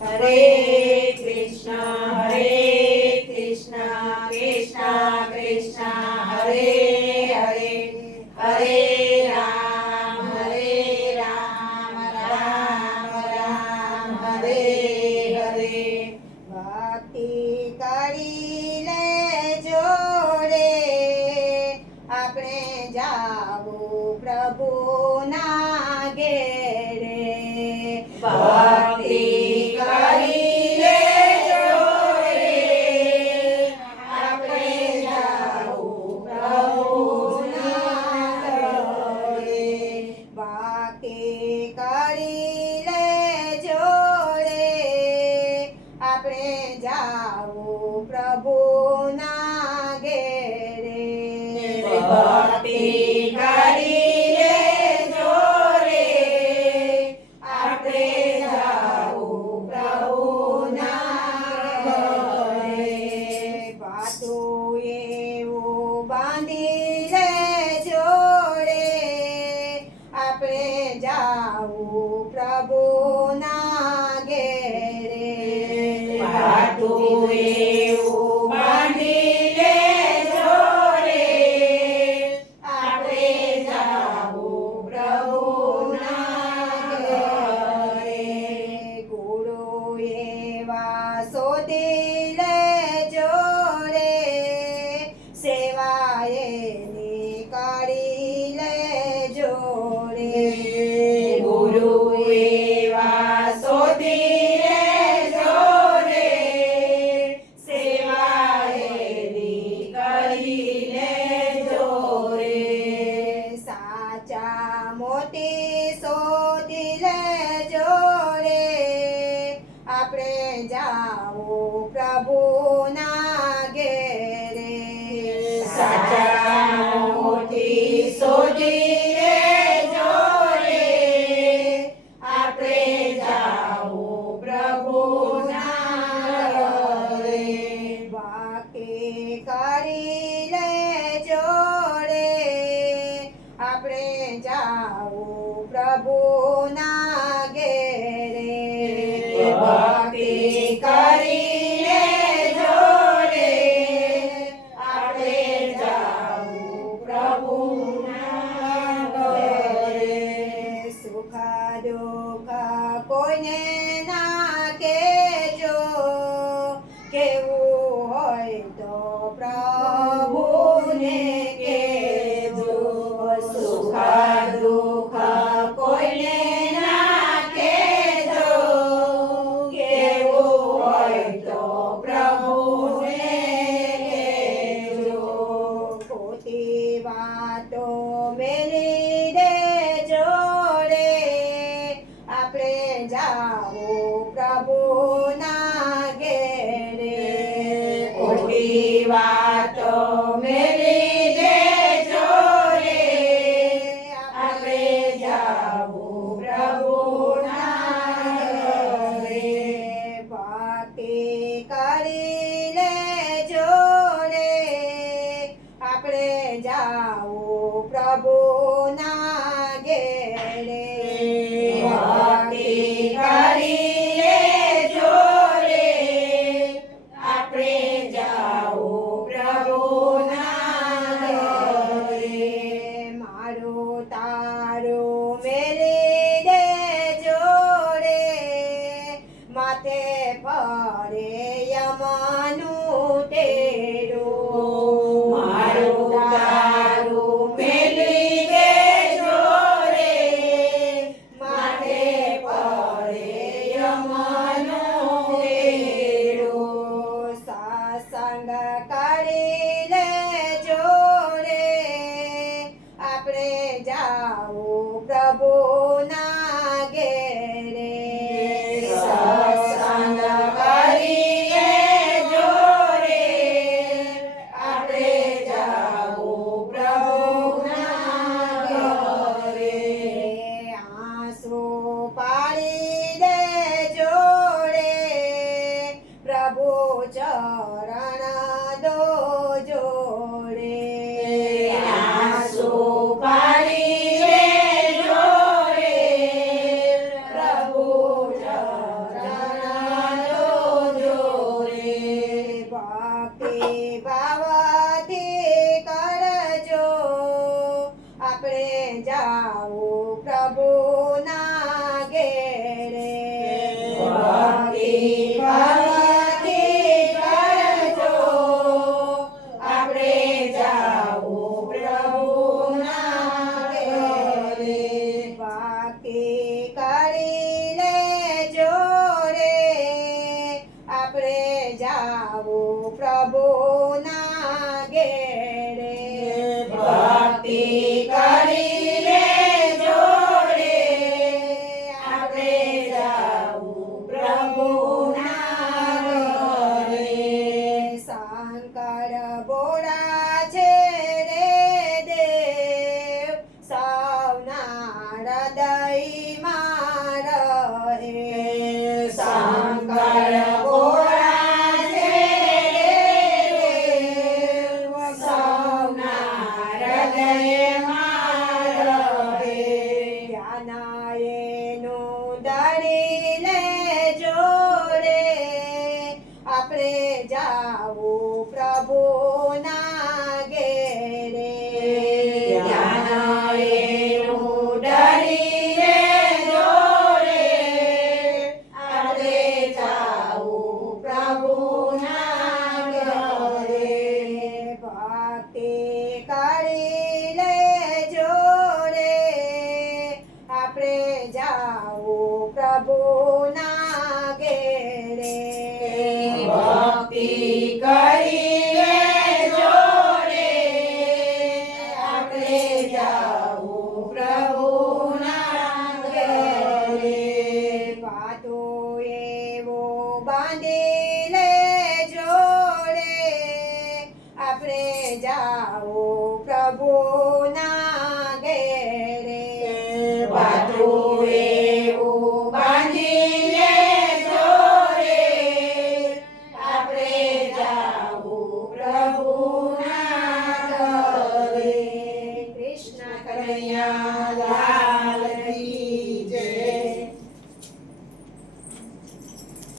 હરે કૃષ્ણ કૃષ્ણ કૃષ્ણ હરે હરે, હરે રામ રામ રામ હરે હરે. ભક્તિ કરી લેજો રે, આપણે જાવું પ્રભુના ઘેરે. ભક્તિ કરી લેજો રે, આપણે જાવું પ્રભુના ઘરે. ભક્તિ કરી લેજો રે, આપણે જાવું પ્રભુના ઘેરે. ભક્તિ કરી લેજો રે, આપણે જાવું પ્રભુના ઘરે. પાટું એવું બાંધી લેજો રે, આપણે જાવું પ્રભુના ઘેરે. પાટું એવું બાંધી લેજો રે, આપણે જાવું પ્રભુના ઘરે. ગુરુ એવા શોધી લેજો રે, સેવા એની કરી લેજો રે. ગુરુ એવા શોધી લેજો રે, સેવા એની કરી લેજો રે. સાચા મોતી શોધી લેજો રે, આપણે જાવું પ્રભુના ઘેરે. સાચા મોતી શોધી લેજો રે, આપણે જાવું પ્રભુના ઘરે. ભક્તિ કરી લેજો રે, આપણે જાવું પ્રભુના ઘેરે. ભક્તિ કરી લેજો રે, આપણે જાવું પ્રભુના ઘરે. સુખ દુઃખ કોઈને ના કહેજો, કેવું હોય તો પ્રભુને કહેજો. સુખ દુઃખ કોઈને ના કહેજો, કેવું હોય તો પ્રભુને કહેજો. ખોટી વાતો મેલી દેજો રે, આપણે જાવું પ્રભુના ઘેરે. ખોટી વાતો મેલી દેજો રે, આપણે જાવું પ્રભુના ઘરે. ભક્તિ કરી લેજો રે, આપણે જાવું પ્રભુના ઘેરે. ભક્તિ કરી લેજો રે, આપણે જાવું પ્રભુના ઘરે. મારું તારું મેલી દેજો રે, માથે પડે યમનું તેડું. મારું તારું મેલી દેજો રે, માથે પડે યમનું તેડું. સત્સંગ કરી લેજો રે, આપણે જાવું પ્રભુના ઘેરે. સત્સંગ કરી કાઢી લેજો રે આપણે જાવું પ્રભુના ઘેરે ધ્યાન એનું ધરી લેજો રે આપણે જાવું પ્રભુના ઘરે. ભક્તિ કરી લેજો રે આપણે જાવું પ્રભુના ઘેરે ભક્તિ કરી લેજો રે આપણે જાવું પ્રભુના ઘરે. પાતો એવો બાંધી લેજો રે આપણે જાવું